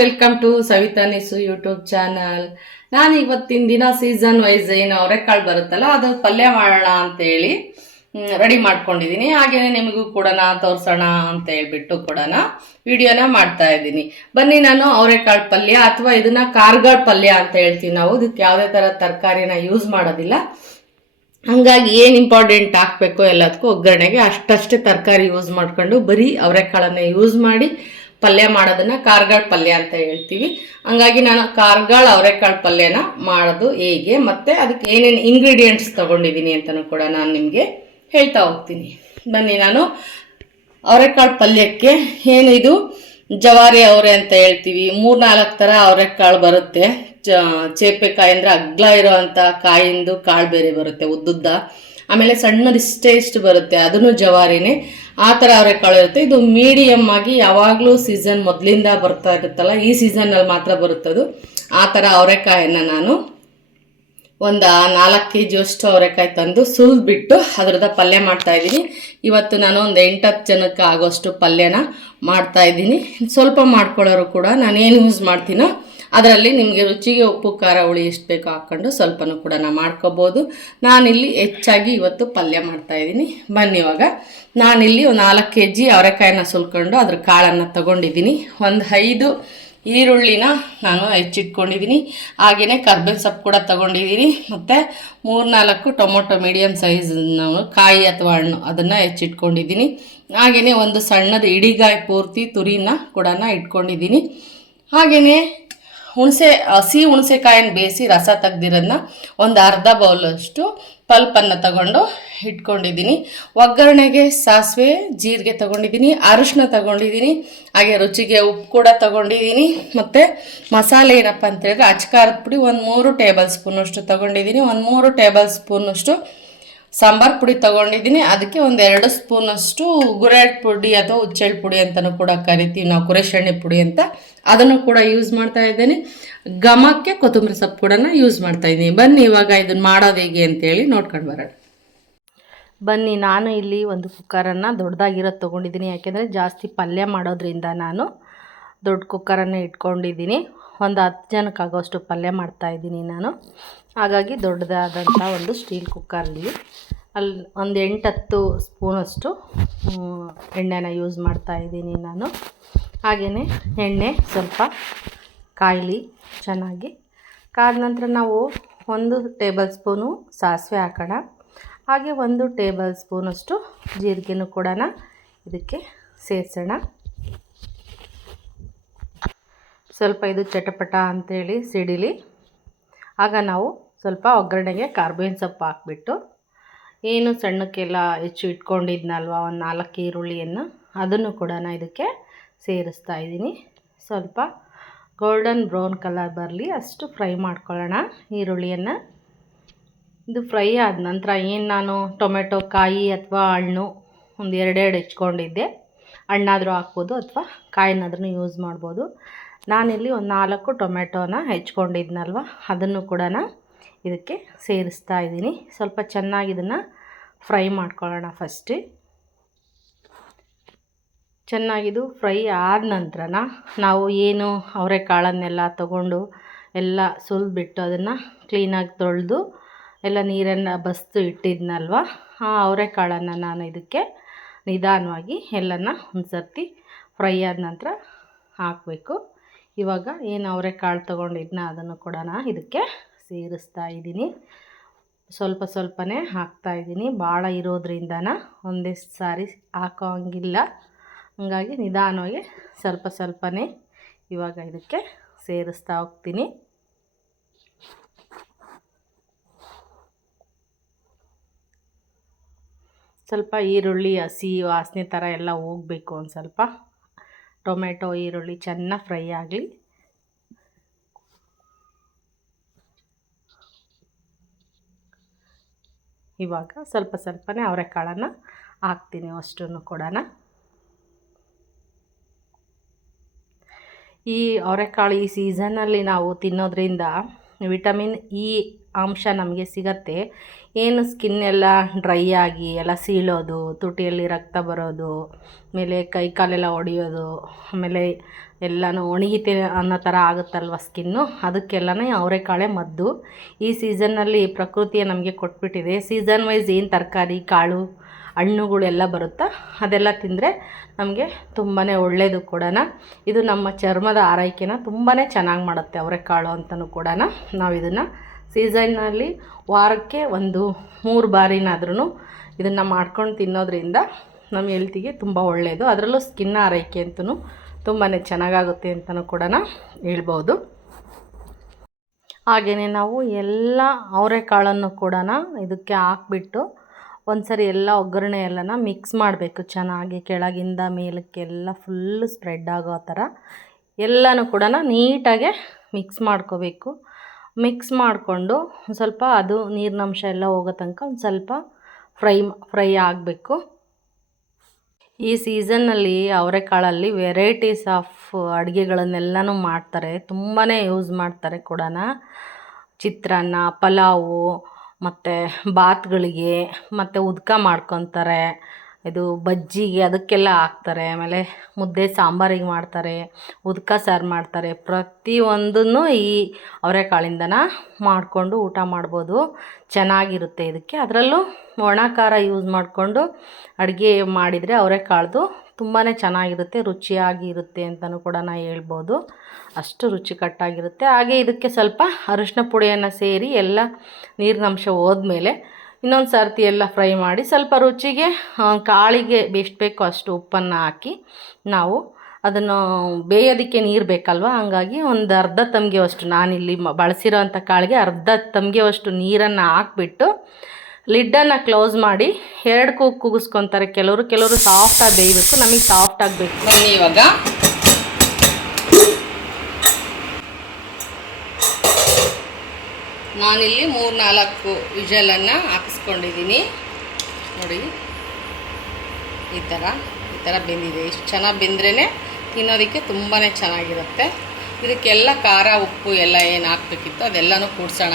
Welcome to Savita Nisu YouTube channel. ನಾನು ಇವತ್ತಿನ ದಿನ ಸೀಸನ್ ವೈಸ್ ಏನು ಅವರೆಕಾಳು ಬರುತ್ತಲ್ಲ ಅದ್ರ ಪಲ್ಯ ಮಾಡೋಣ ಅಂತೇಳಿ ರೆಡಿ ಮಾಡ್ಕೊಂಡಿದ್ದೀನಿ. ಹಾಗೆಯೇ ನಿಮಗೂ ಕೂಡ ತೋರಿಸೋಣ ಅಂತ ಹೇಳ್ಬಿಟ್ಟು ಕೂಡ ವಿಡಿಯೋನ ಮಾಡ್ತಾ ಇದ್ದೀನಿ. ಬನ್ನಿ, ನಾನು ಅವರೆಕಾಳು ಪಲ್ಯ ಅಥವಾ ಇದನ್ನ ಕಾರ್ಗಾಳ್ ಪಲ್ಯ ಅಂತ ಹೇಳ್ತೀವಿ ನಾವು. ಇದಕ್ಕೆ ಯಾವುದೇ ಥರ ತರಕಾರಿನ ಯೂಸ್ ಮಾಡೋದಿಲ್ಲ. ಹಂಗಾಗಿ ಏನು ಇಂಪಾರ್ಟೆಂಟ್ ಹಾಕಬೇಕು ಎಲ್ಲದಕ್ಕೂ ಒಗ್ಗರಣೆಗೆ ಅಷ್ಟಷ್ಟೇ ತರಕಾರಿ ಯೂಸ್ ಮಾಡ್ಕೊಂಡು ಬರೀ ಅವರೆಕಾಳನ್ನ ಯೂಸ್ ಮಾಡಿ ಪಲ್ಯ ಮಾಡೋದನ್ನ ಕಾರ್ಗಾಳ್ ಪಲ್ಯ ಅಂತ ಹೇಳ್ತೀವಿ. ಹಂಗಾಗಿ ನಾನು ಕಾರ್ಗಾಳ್ ಅವರೆಕಾಳು ಪಲ್ಯನ ಮಾಡೋದು ಹೇಗೆ ಮತ್ತು ಅದಕ್ಕೆ ಏನೇನು ಇಂಗ್ರೀಡಿಯೆಂಟ್ಸ್ ತೊಗೊಂಡಿದ್ದೀನಿ ಅಂತಲೂ ಕೂಡ ನಾನು ನಿಮಗೆ ಹೇಳ್ತಾ ಹೋಗ್ತೀನಿ. ಬನ್ನಿ, ನಾನು ಅವರೆಕಾಳು ಪಲ್ಯಕ್ಕೆ ಏನಿದು ಜವಾರಿ ಅವರೆ ಅಂತ ಹೇಳ್ತೀವಿ. 3-4 ಥರ ಅವರೆಕಾಳು ಬರುತ್ತೆ. ಚೇಪೆಕಾಯಿ ಅಂದರೆ ಅಗ್ಲ ಇರೋವಂಥ ಕಾಯಿಂದು ಕಾಳು ಬೇರೆ ಬರುತ್ತೆ, ಉದ್ದುದ್ದ. ಆಮೇಲೆ ಸಣ್ಣದು ಇಷ್ಟು ಬರುತ್ತೆ, ಅದನ್ನು ಜವಾರಿನೇ. ಆ ಥರ ಅವರೆಕಾಳು ಇರುತ್ತೆ. ಇದು ಮೀಡಿಯಮ್ ಆಗಿ ಯಾವಾಗಲೂ ಸೀಸನ್ ಮೊದಲಿಂದ ಬರ್ತಾ ಇರುತ್ತಲ್ಲ, ಈ ಸೀಸನ್ನಲ್ಲಿ ಮಾತ್ರ ಬರುತ್ತದು. ಆ ಥರ ಅವರೆಕಾಯನ್ನು ನಾನು ಒಂದು 4 kg ಅಷ್ಟು ಅವರೆಕಾಯಿ ತಂದು ಸುಲಿದ್ಬಿಟ್ಟು ಅದರದ ಪಲ್ಯ ಮಾಡ್ತಾಯಿದ್ದೀನಿ. ಇವತ್ತು ನಾನು ಒಂದು 8-10 ಜನಕ್ಕೆ ಆಗೋಷ್ಟು ಪಲ್ಯನ ಮಾಡ್ತಾಯಿದ್ದೀನಿ. ಸ್ವಲ್ಪ ಮಾಡ್ಕೊಳ್ಳೋರು ಕೂಡ ನಾನೇನು ಯೂಸ್ ಮಾಡ್ತೀನೋ ಅದರಲ್ಲಿ ನಿಮಗೆ ರುಚಿಗೆ ಉಪ್ಪು ಖಾರ ಹುಳಿ ಎಷ್ಟು ಬೇಕೋ ಹಾಕ್ಕೊಂಡು ಸ್ವಲ್ಪನೂ ಕೂಡ ಮಾಡ್ಕೋಬೋದು. ನಾನಿಲ್ಲಿ ಹೆಚ್ಚಾಗಿ ಇವತ್ತು ಪಲ್ಯ ಮಾಡ್ತಾಯಿದ್ದೀನಿ. ಬನ್ನಿ, ಇವಾಗ ನಾನಿಲ್ಲಿ ಒಂದು 4 kg ಅವರೆಕಾಯಿನ ಸುಲ್ಕೊಂಡು ಅದ್ರ ಕಾಳನ್ನು ತೊಗೊಂಡಿದ್ದೀನಿ. ಒಂದು 5 ಈರುಳ್ಳಿನ ನಾನು ಹೆಚ್ಚಿಟ್ಕೊಂಡಿದ್ದೀನಿ. ಹಾಗೆಯೇ ಕರ್ಬೇವಿನ ಸೊಪ್ಪು ಕೂಡ ತೊಗೊಂಡಿದ್ದೀನಿ. ಮತ್ತು 3-4 ಟೊಮೊಟೊ ಮೀಡಿಯಮ್ ಸೈಜ್ ನಾವು ಕಾಯಿ ಅಥವಾ ಹಣ್ಣು ಅದನ್ನು ಹೆಚ್ಚಿಟ್ಕೊಂಡಿದ್ದೀನಿ. ಹಾಗೆಯೇ ಒಂದು ಸಣ್ಣದು ಇಡಿಗಾಯಿ ಪೂರ್ತಿ ತುರಿನ ಕೂಡ ಇಟ್ಕೊಂಡಿದ್ದೀನಿ. ಹಾಗೆಯೇ ಹಸಿ ಹುಣಸೆಕಾಯಿನ ಬೇಯಿಸಿ ರಸ ತೆಗ್ದಿರೋದನ್ನ ಒಂದು ಅರ್ಧ ಬೌಲಷ್ಟು ಪಲ್ಪನ್ನು ತಗೊಂಡು ಇಟ್ಕೊಂಡಿದ್ದೀನಿ. ಒಗ್ಗರಣೆಗೆ ಸಾಸಿವೆ ಜೀರಿಗೆ ತಗೊಂಡಿದ್ದೀನಿ, ಅರಿಶಿನ ತಗೊಂಡಿದ್ದೀನಿ, ಹಾಗೆ ರುಚಿಗೆ ಉಪ್ಪು ಕೂಡ ತಗೊಂಡಿದ್ದೀನಿ. ಮತ್ತು ಮಸಾಲೆ ಏನಪ್ಪ ಅಂತೇಳಿದ್ರೆ ಅಚ್ಕಾರದ ಪುಡಿ ಒಂದು 3 ಟೇಬಲ್ ಸ್ಪೂನಷ್ಟು ತಗೊಂಡಿದ್ದೀನಿ. ಒಂದು 3 ಟೇಬಲ್ ಸ್ಪೂನಷ್ಟು ಸಾಂಬಾರು ಪುಡಿ ತೊಗೊಂಡಿದ್ದೀನಿ. ಅದಕ್ಕೆ ಒಂದು 2 ಸ್ಪೂನಷ್ಟು ಗುರೆಳ್ ಪುಡಿ ಅಥವಾ ಹುಚ್ಚೆಳ್ ಪುಡಿ ಅಂತಲೂ ಕೂಡ ಕರಿತೀವಿ ನಾವು, ಕುರೆಶೆಣ್ಣೆ ಪುಡಿ ಅಂತ. ಅದನ್ನು ಕೂಡ ಯೂಸ್ ಮಾಡ್ತಾ ಇದ್ದೇನೆ. ಘಮಕ್ಕೆ ಕೊತ್ತಂಬರಿ ಸೊಪ್ಪು ಕೂಡ ಯೂಸ್ ಮಾಡ್ತಾ ಇದ್ದೀನಿ. ಬನ್ನಿ, ಇವಾಗ ಇದನ್ನು ಮಾಡೋದು ಹೇಗೆ ಅಂತೇಳಿ ನೋಡ್ಕೊಂಡು ಬರೋಣ. ಬನ್ನಿ, ನಾನು ಇಲ್ಲಿ ಒಂದು ಕುಕ್ಕರನ್ನು ದೊಡ್ಡದಾಗಿರೋದು ತೊಗೊಂಡಿದ್ದೀನಿ. ಯಾಕೆಂದರೆ ಜಾಸ್ತಿ ಪಲ್ಯ ಮಾಡೋದ್ರಿಂದ ನಾನು ದೊಡ್ಡ ಕುಕ್ಕರನ್ನು ಇಟ್ಕೊಂಡಿದ್ದೀನಿ. ಒಂದು 10 ಜನಕ್ಕಾಗೋಷ್ಟು ಪಲ್ಯ ಮಾಡ್ತಾಯಿದ್ದೀನಿ ನಾನು. ಹಾಗಾಗಿ ದೊಡ್ಡದಾದಂಥ ಒಂದು ಸ್ಟೀಲ್ ಕುಕ್ಕರಲ್ಲಿ ಅಲ್ಲಿ ಒಂದು 8-10 ಸ್ಪೂನಷ್ಟು ಎಣ್ಣೆನ ಯೂಸ್ ಮಾಡ್ತಾಯಿದ್ದೀನಿ ನಾನು. ಹಾಗೆಯೇ ಎಣ್ಣೆ ಸ್ವಲ್ಪ ಕಾಯಲಿ ಚೆನ್ನಾಗಿ. ಕಾದ ನಂತರ ನಾವು 1 ಟೇಬಲ್ ಸ್ಪೂನು ಸಾಸಿವೆ ಹಾಕೋಣ. ಹಾಗೆ 1 ಟೇಬಲ್ ಸ್ಪೂನಷ್ಟು ಜೀರಿಗೆನೂ ಕೂಡ ಇದಕ್ಕೆ ಸೇರಿಸೋಣ. ಸ್ವಲ್ಪ ಇದು ಚಟಪಟ ಅಂಥೇಳಿ ಸಿಡಿಲಿ. ಆಗ ನಾವು ಸ್ವಲ್ಪ ಒಗ್ಗರಣೆಗೆ ಕರ್ಬೇವಿನ ಸೊಪ್ಪು ಹಾಕ್ಬಿಟ್ಟು ಏನು ಸಣ್ಣಕ್ಕೆಲ್ಲ ಹೆಚ್ಚು ಇಟ್ಕೊಂಡಿದ್ನಲ್ವ ಒಂದು 4 ಈರುಳ್ಳಿಯನ್ನು ಅದನ್ನು ಕೂಡ ಇದಕ್ಕೆ ಸೇರಿಸ್ತಾ ಇದ್ದೀನಿ. ಸ್ವಲ್ಪ ಗೋಲ್ಡನ್ ಬ್ರೌನ್ ಕಲರ್ ಬರಲಿ ಅಷ್ಟು ಫ್ರೈ ಮಾಡ್ಕೊಳ್ಳೋಣ ಈರುಳ್ಳಿಯನ್ನು. ಇದು ಫ್ರೈ ಆದ ನಂತರ ಏನು ನಾನು ಟೊಮೆಟೊ ಕಾಯಿ ಅಥವಾ ಹಣ್ಣು ಒಂದು 2 ಹೆಚ್ಕೊಂಡಿದ್ದೆ. ಹಣ್ಣಾದರೂ ಹಾಕ್ಬೋದು ಅಥವಾ ಕಾಯಿನಾದ್ರೂ ಯೂಸ್ ಮಾಡ್ಬೋದು. ನಾನಿಲ್ಲಿ ಒಂದು 4 ಟೊಮೆಟೊನ ಹೆಚ್ಕೊಂಡಿದ್ನಲ್ವ ಅದನ್ನು ಕೂಡ ಇದಕ್ಕೆ ಸೇರಿಸ್ತಾ ಇದ್ದೀನಿ. ಸ್ವಲ್ಪ ಚೆನ್ನಾಗಿ ಇದನ್ನು ಫ್ರೈ ಮಾಡ್ಕೊಳ್ಳೋಣ. ಫಸ್ಟೇ ಚೆನ್ನಾಗಿದು ಫ್ರೈ ಆದ ನಂತರ ನಾವು ಏನು ಅವರೆಕಾಳನ್ನೆಲ್ಲ ತೊಗೊಂಡು ಎಲ್ಲ ಸುಲಿದ್ಬಿಟ್ಟು ಅದನ್ನು ಕ್ಲೀನಾಗಿ ತೊಳೆದು ಎಲ್ಲ ನೀರನ್ನು ಬಸ್ದು ಇಟ್ಟಿದ್ನಲ್ವ, ಆ ಅವರೆಕಾಳನ್ನು ನಾನು ಇದಕ್ಕೆ ನಿಧಾನವಾಗಿ ಎಲ್ಲನ ಒಂದು ಸರ್ತಿ ಫ್ರೈ ಆದ ನಂತರ ಹಾಕಬೇಕು. ಇವಾಗ ಏನು ಅವರೆಕಾಳು ತೊಗೊಂಡಿದ್ನ ಅದನ್ನು ಕೂಡ ಇದಕ್ಕೆ ಸೇರಿಸ್ತಾ ಇದ್ದೀನಿ. ಸ್ವಲ್ಪ ಸ್ವಲ್ಪನೇ ಹಾಕ್ತಾಯಿದ್ದೀನಿ, ಭಾಳ ಇರೋದ್ರಿಂದ ಒಂದೇ ಸಾರಿ ಹಾಕೋಂಗಿಲ್ಲ. ಹಾಗಾಗಿ ನಿಧಾನವಾಗಿ ಸ್ವಲ್ಪ ಸ್ವಲ್ಪನೇ ಇವಾಗ ಇದಕ್ಕೆ ಸೇರಿಸ್ತಾ ಹೋಗ್ತೀನಿ. ಸ್ವಲ್ಪ ಈರುಳ್ಳಿ ಹಸಿ ವಾಸನೆ ಥರ ಎಲ್ಲ ಹೋಗಬೇಕು. ಒಂದು ಸ್ವಲ್ಪ ಟೊಮೆಟೊ ಈರುಳ್ಳಿ ಚೆನ್ನಾಗಿ ಫ್ರೈ ಆಗಲಿ. ಇವಾಗ ಸ್ವಲ್ಪ ಸ್ವಲ್ಪನೇ ಅವರೆಕಾಳನ್ನು ಹಾಕ್ತೀನಿ ಅಷ್ಟನ್ನು ಕೂಡ. ಈ ಅವರೆಕಾಳು ಈ ಸೀಸನ್ನಲ್ಲಿ ನಾವು ತಿನ್ನೋದ್ರಿಂದ ವಿಟಮಿನ್ ಇ ಅಂಶ ನಮಗೆ ಸಿಗತ್ತೆ. ಏನು ಸ್ಕಿನ್ ಎಲ್ಲ ಡ್ರೈ ಆಗಿ ಎಲ್ಲ ಸೀಳೋದು, ತುಟಿಯಲ್ಲಿ ರಕ್ತ ಬರೋದು, ಆಮೇಲೆ ಕೈ ಕಾಲೆಲ್ಲ ಒಡೆಯೋದು, ಆಮೇಲೆ ಎಲ್ಲನೂ ಒಣಗಿತೆ ಅನ್ನೋ ಥರ ಆಗುತ್ತಲ್ವ ಸ್ಕಿನ್ನು, ಅದಕ್ಕೆಲ್ಲನೇ ಅವರೆಕಾಳೇ ಮದ್ದು. ಈ ಸೀಸನ್ನಲ್ಲಿ ಪ್ರಕೃತಿಯೇ ನಮಗೆ ಕೊಟ್ಬಿಟ್ಟಿದೆ. ಸೀಸನ್ ವೈಸ್ ಏನು ತರಕಾರಿ, ಕಾಳು, ಹಣ್ಣುಗಳೆಲ್ಲ ಬರುತ್ತಾ ಅದೆಲ್ಲ ತಿಂದರೆ ನಮಗೆ ತುಂಬಾ ಒಳ್ಳೆಯದು ಕೂಡ. ಇದು ನಮ್ಮ ಚರ್ಮದ ಆರೈಕೆನ ತುಂಬಾ ಚೆನ್ನಾಗಿ ಮಾಡುತ್ತೆ ಅವರೆಕಾಳು ಅಂತಲೂ ಕೂಡ. ನಾವು ಇದನ್ನು ಸೀಸನ್ನಲ್ಲಿ ವಾರಕ್ಕೆ ಒಂದು 3 ಬಾರಿನಾದ್ರೂ ಇದನ್ನು ಮಾಡ್ಕೊಂಡು ತಿನ್ನೋದ್ರಿಂದ ನಮ್ಮ ಹೆಲ್ತಿಗೆ ತುಂಬ ಒಳ್ಳೆಯದು. ಅದರಲ್ಲೂ ಸ್ಕಿನ್ ಆರೈಕೆ ಅಂತಲೂ ತುಂಬಾ ಚೆನ್ನಾಗಾಗುತ್ತೆ ಅಂತಲೂ ಕೂಡ ಹೇಳ್ಬೋದು. ಹಾಗೆಯೇ ನಾವು ಎಲ್ಲ ಅವರೆಕಾಳನ್ನು ಕೂಡ ಇದಕ್ಕೆ ಹಾಕ್ಬಿಟ್ಟು ಒಂದು ಸರಿ ಎಲ್ಲ ಒಗ್ಗರಣೆ ಎಲ್ಲನ ಮಿಕ್ಸ್ ಮಾಡಬೇಕು ಚೆನ್ನಾಗಿ, ಕೆಳಗಿಂದ ಮೇಲಕ್ಕೆಲ್ಲ ಫುಲ್ಲು ಸ್ಪ್ರೆಡ್ ಆಗೋ ಥರ ಎಲ್ಲನೂ ಕೂಡ ನೀಟಾಗೆ ಮಿಕ್ಸ್ ಮಾಡ್ಕೋಬೇಕು. ಮಿಕ್ಸ್ ಮಾಡಿಕೊಂಡು ಸ್ವಲ್ಪ ಅದು ನೀರಿನಂಶ ಎಲ್ಲ ಹೋಗೋ ತನಕ ಒಂದು ಸ್ವಲ್ಪ ಫ್ರೈ ಆಗಬೇಕು. ಈ ಸೀಸನ್ನಲ್ಲಿ ಅವರೆಕಾಳಲ್ಲಿ ವೆರೈಟೀಸ್ ಆಫ್ ಅಡುಗೆಗಳನ್ನೆಲ್ಲನೂ ಮಾಡ್ತಾರೆ, ತುಂಬಾ ಯೂಸ್ ಮಾಡ್ತಾರೆ ಕೂಡ. ಚಿತ್ರಾನ್ನ, ಪಲಾವು, ಮತ್ತು ಬಾತ್ಗಳಿಗೆ, ಮತ್ತು ಉದ್ಕ ಮಾಡ್ಕೊತಾರೆ, ಇದು ಬಜ್ಜಿಗೆ ಅದಕ್ಕೆಲ್ಲ ಹಾಕ್ತಾರೆ. ಆಮೇಲೆ ಮುದ್ದೆ ಸಾಂಬಾರಿಗೆ ಮಾಡ್ತಾರೆ, ಉದ್ಕ ಸಾರು ಮಾಡ್ತಾರೆ. ಪ್ರತಿಯೊಂದನ್ನು ಈ ಅವರೆಕಾಳಿಂದನೇ ಮಾಡಿಕೊಂಡು ಊಟ ಮಾಡ್ಬೋದು, ಚೆನ್ನಾಗಿರುತ್ತೆ ಇದಕ್ಕೆ. ಅದರಲ್ಲೂ ಒಣ ಖಾರ ಯೂಸ್ ಮಾಡಿಕೊಂಡು ಅಡುಗೆ ಮಾಡಿದರೆ ಅವರೆಕಾಳ್ದು ತುಂಬಾ ಚೆನ್ನಾಗಿರುತ್ತೆ, ರುಚಿಯಾಗಿ ಇರುತ್ತೆ ಅಂತಲೂ ಕೂಡ ಹೇಳ್ಬೋದು. ಅಷ್ಟು ರುಚಿಕಟ್ಟಾಗಿರುತ್ತೆ. ಹಾಗೆ ಇದಕ್ಕೆ ಸ್ವಲ್ಪ ಅರಿಶಿನ ಪುಡಿಯನ್ನು ಸೇರಿ ಎಲ್ಲ ನೀರಿನಂಶ ಹೋದ್ಮೇಲೆ ಇನ್ನೊಂದು ಸರ್ತಿ ಎಲ್ಲ ಫ್ರೈ ಮಾಡಿ ಸ್ವಲ್ಪ ರುಚಿಗೆ ಕಾಳಿಗೆ ಎಷ್ಟು ಬೇಕೋ ಅಷ್ಟು ಉಪ್ಪನ್ನು ಹಾಕಿ ನಾವು ಅದನ್ನು ಬೇಯೋದಕ್ಕೆ ನೀರು ಬೇಕಲ್ವ, ಹಂಗಾಗಿ ಒಂದು ಅರ್ಧ ತಂಬಿಗೆಯಷ್ಟು ನಾನಿಲ್ಲಿ ಬಳಸಿರೋ ಅಂಥ ಕಾಳಿಗೆ ಅರ್ಧ ತಂಬಿಗೆಯಷ್ಟು ನೀರನ್ನು ಹಾಕ್ಬಿಟ್ಟು ಲಿಡ್ಡನ್ನು ಕ್ಲೋಸ್ ಮಾಡಿ 2 ಕೂಗಿಸ್ಕೊತಾರೆ. ಕೆಲವರು ಸಾಫ್ಟಾಗಿ ಬೇಯಬೇಕು, ನಮಗೆ ಸಾಫ್ಟ್ ಆಗಬೇಕು. ಬನ್ನಿ ಇವಾಗ ನಾನಿಲ್ಲಿ 3-4 ವಿಷಲನ್ನು ಹಾಕಿಸ್ಕೊಂಡಿದ್ದೀನಿ ನೋಡಿ. ಈ ಥರ ಬೆಂದಿದೆ. ಇಷ್ಟು ಚೆನ್ನಾಗಿ ಬೆಂದ್ರೇ ತಿನ್ನೋದಕ್ಕೆ ತುಂಬಾ ಚೆನ್ನಾಗಿರುತ್ತೆ. ಇದಕ್ಕೆಲ್ಲ ಖಾರ, ಉಪ್ಪು ಎಲ್ಲ ಏನು ಹಾಕಬೇಕಿತ್ತು ಅದೆಲ್ಲನೂ ಕೂಡ್ಸೋಣ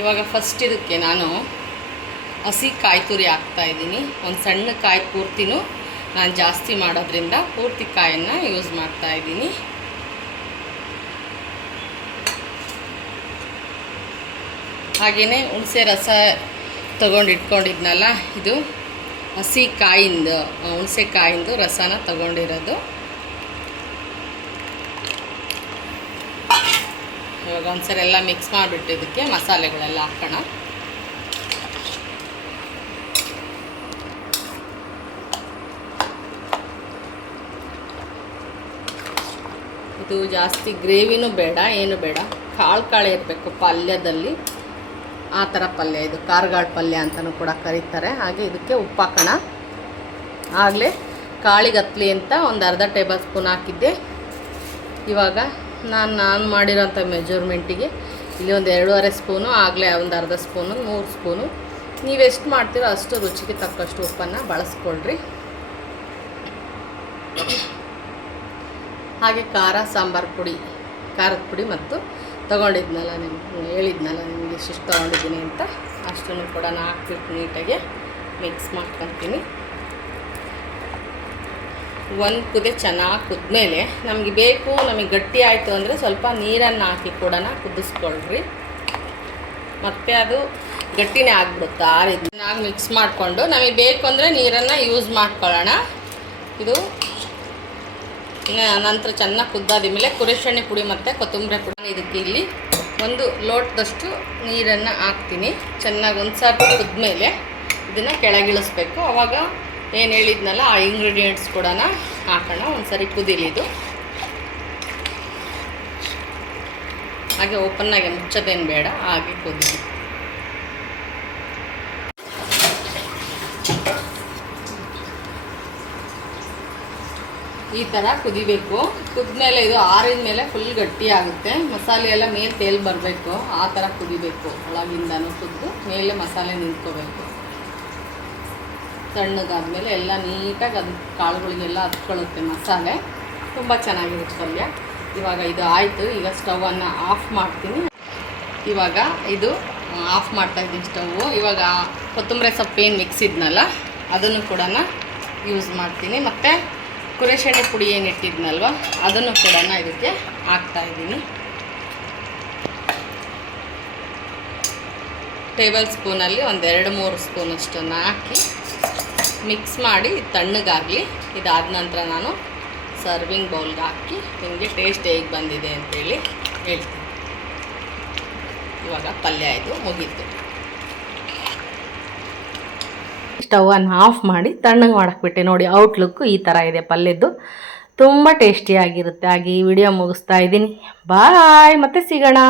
ಇವಾಗ ಫಸ್ಟ್ ಇದಕ್ಕೆ ನಾನು ಹಸಿ ಕಾಯಿ ತುರಿ ಹಾಕ್ತಾಯಿದ್ದೀನಿ. ಒಂದು ಸಣ್ಣ ಕಾಯಿ ಪೂರ್ತಿನೂ ನಾನು ಜಾಸ್ತಿ ಮಾಡೋದ್ರಿಂದ ಪೂರ್ತಿ ಕಾಯನ್ನು ಯೂಸ್ ಮಾಡ್ತಾಯಿದ್ದೀನಿ. ಹಾಗೆಯೇ ಹುಣಸೆ ರಸ ತೊಗೊಂಡು ಇಟ್ಕೊಂಡಿದ್ನಲ್ಲ, ಇದು ಹಸಿ ಕಾಯಿಂದ ಹುಣಸೆ ಕಾಯಿಂದು ರಸನ ತೊಗೊಂಡಿರೋದು. ಇವಾಗ ಒಂದ್ಸರಿ ಎಲ್ಲ ಮಿಕ್ಸ್ ಮಾಡಿಬಿಟ್ಟು ಇದಕ್ಕೆ ಮಸಾಲೆಗಳೆಲ್ಲ ಹಾಕೋಣ. ಇದು ಜಾಸ್ತಿ ಗ್ರೇವಿನೂ ಬೇಡ, ಏನು ಬೇಡ, ಕಾಳು ಇರಬೇಕು ಪಲ್ಯದಲ್ಲಿ. ಆ ಥರ ಪಲ್ಯ ಇದು, ಕಾಳುಗಳ ಪಲ್ಯ ಅಂತಲೂ ಕೂಡ ಕರೀತಾರೆ. ಹಾಗೆ ಇದಕ್ಕೆ ಉಪ್ಪು ಹಾಕೋಣ. ಆಗಲೇ ಕಾಳಿಗತ್ಲಿ ಅಂತ ಒಂದು ಅರ್ಧ ಟೇಬಲ್ ಸ್ಪೂನ್ ಹಾಕಿದ್ದೆ. ಇವಾಗ ನಾನು ಮಾಡಿರೋಂಥ ಮೆಜರ್ಮೆಂಟಿಗೆ ಇಲ್ಲಿ ಒಂದು 2.5 ಸ್ಪೂನು, ಆಗಲೇ ಒಂದು ಅರ್ಧ ಸ್ಪೂನು, 3 ಸ್ಪೂನು, ನೀವೆಷ್ಟು ಮಾಡ್ತೀರೋ ಅಷ್ಟು ರುಚಿಗೆ ತಕ್ಕಷ್ಟು ಉಪ್ಪನ್ನು ಬಳಸ್ಕೊಳ್ರಿ. ಹಾಗೆ ಸಾಂಬಾರು ಪುಡಿ, ಖಾರದ ಪುಡಿ ಮತ್ತು ತೊಗೊಂಡಿದ್ನಲ್ಲ ಹೇಳಿದ್ನಲ್ಲ ನಿಮಗೆ ಇಷ್ಟು ತೊಗೊಂಡಿದ್ದೀನಿ ಅಂತ, ಅಷ್ಟನ್ನು ಕೂಡ ಹಾಕ್ಬಿಟ್ಟು ನೀಟಾಗಿ ಮಿಕ್ಸ್ ಮಾಡ್ಕೊತೀನಿ. ಒಂದು ಕುದಿ ಚೆನ್ನಾಗಿ ಕುದ್ಮೇಲೆ ನಮಗೆ ಬೇಕು, ನಮಗೆ ಗಟ್ಟಿ ಆಯಿತು ಅಂದರೆ ಸ್ವಲ್ಪ ನೀರನ್ನು ಹಾಕಿ ಕೂಡ ಕುದಿಸ್ಕೊಳ್ರಿ. ಮತ್ತು ಅದು ಗಟ್ಟಿನೇ ಆಗಿಬಿಡುತ್ತೆ. ಚೆನ್ನಾಗಿ ಮಿಕ್ಸ್ ಮಾಡಿಕೊಂಡು ನಮಗೆ ಬೇಕು ಅಂದರೆ ನೀರನ್ನು ಯೂಸ್ ಮಾಡ್ಕೊಳ್ಳೋಣ. ಇದು ನಂತರ ಚೆನ್ನಾಗಿ ಕುದ್ದಾದ ಮೇಲೆ ಕುರೆಸೆಣ್ಣೆ ಪುಡಿ ಮತ್ತು ಕೊತ್ತಂಬರಿ ಪುಡಿ, ಇದಕ್ಕೆ ಇಲ್ಲಿ 1 ಲೋಟದಷ್ಟು ನೀರನ್ನು ಹಾಕ್ತೀನಿ. ಚೆನ್ನಾಗಿ ಒಂದು ಸರ್ತಿ ಕುದ್ಮೇಲೆ ಇದನ್ನು ಕೆಳಗಿಳಿಸ್ಬೇಕು. ಆವಾಗ ಏನು ಹೇಳಿದ್ನಲ್ಲ ಆ ಇಂಗ್ರೀಡಿಯೆಂಟ್ಸ್ ಕೂಡ ಹಾಕೋಣ. ಒಂದು ಸರಿ ಕುದೀಲಿದು. ಹಾಗೆ ಓಪನ್ನಾಗಿ ಮುಚ್ಚೋದೇನು ಬೇಡ, ಹಾಗೆ ಕುದೀಲಿ. ಈ ಥರ ಕುದಿಬೇಕು. ಕುದ್ಮೇಲೆ ಇದು ಆರಿದ ಮೇಲೆ ಫುಲ್ ಗಟ್ಟಿ ಆಗುತ್ತೆ. ಮಸಾಲೆ ಎಲ್ಲ ಮೇಲೆ ತೇಲ್ ಬರಬೇಕು, ಆ ಥರ ಕುದಿಬೇಕು. ಒಳಗಿಂದನೂ ಕುದ್ದು ಮೇಲೆ ಮಸಾಲೆ ನಿಂತ್ಕೋಬೇಕು. ತಣ್ಣಗಾದ್ಮೇಲೆ ಎಲ್ಲ ನೀಟಾಗಿ ಅದು ಕಾಳುಗಳಿಗೆಲ್ಲ ಹತ್ಕೊಳ್ಳುತ್ತೆ ಮಸಾಲೆ. ತುಂಬ ಚೆನ್ನಾಗಿರುತ್ತೆ ಪಲ್ಯ. ಇವಾಗ ಇದು ಆಯಿತು. ಈಗ ಸ್ಟವನ್ನು ಆಫ್ ಮಾಡ್ತೀನಿ. ಇವಾಗ ಇದು ಆಫ್ ಮಾಡ್ತಾ ಇದ್ದೀನಿ ಸ್ಟವ್ವು. ಇವಾಗ ಕೊತ್ತಂಬರಿ ಸೊಪ್ಪು ಏನು ಮಿಕ್ಸ್ ಇದ್ನಲ್ಲ ಅದನ್ನು ಕೂಡ ಯೂಸ್ ಮಾಡ್ತೀನಿ. ಮತ್ತು ಕುರೆಶೆಣ್ಣೆ ಪುಡಿ ಏನು ಇಟ್ಟಿದ್ನಲ್ವ ಅದನ್ನು ಕೂಡ ಇದಕ್ಕೆ ಹಾಕ್ತಾಯಿದ್ದೀನಿ. ಟೇಬಲ್ ಸ್ಪೂನಲ್ಲಿ ಒಂದು 2-3 ಸ್ಪೂನಷ್ಟನ್ನು ಹಾಕಿ ಮಿಕ್ಸ್ ಮಾಡಿ ತಣ್ಣಗಾಗಲಿ. ಇದಾದ ನಂತರ ನಾನು ಸರ್ವಿಂಗ್ ಬೌಲ್ಗೆ ಹಾಕಿ ನಿಮಗೆ ಟೇಸ್ಟ್ ಹೇಗೆ ಬಂದಿದೆ ಅಂತೇಳಿ ಹೇಳ್ತೀನಿ. ಇವಾಗ ಪಲ್ಯ ಇದು ಮುಗೀತು. ಸ್ಟವನ್ನು ಆಫ್ ಮಾಡಿ ತಣ್ಣಗೆ ಮಾಡಾಕ್ಬಿಟ್ಟೆ. ನೋಡಿ ಔಟ್ಲುಕ್ಕು ಈ ಥರ ಇದೆ ಪಲ್ಯದ್ದು. ತುಂಬ ಟೇಸ್ಟಿಯಾಗಿರುತ್ತೆ. ಹಾಗೆ ಈ ವಿಡಿಯೋ ಮುಗಿಸ್ತಾ ಇದ್ದೀನಿ. ಬಾಯ್, ಮತ್ತೆ ಸಿಗೋಣ.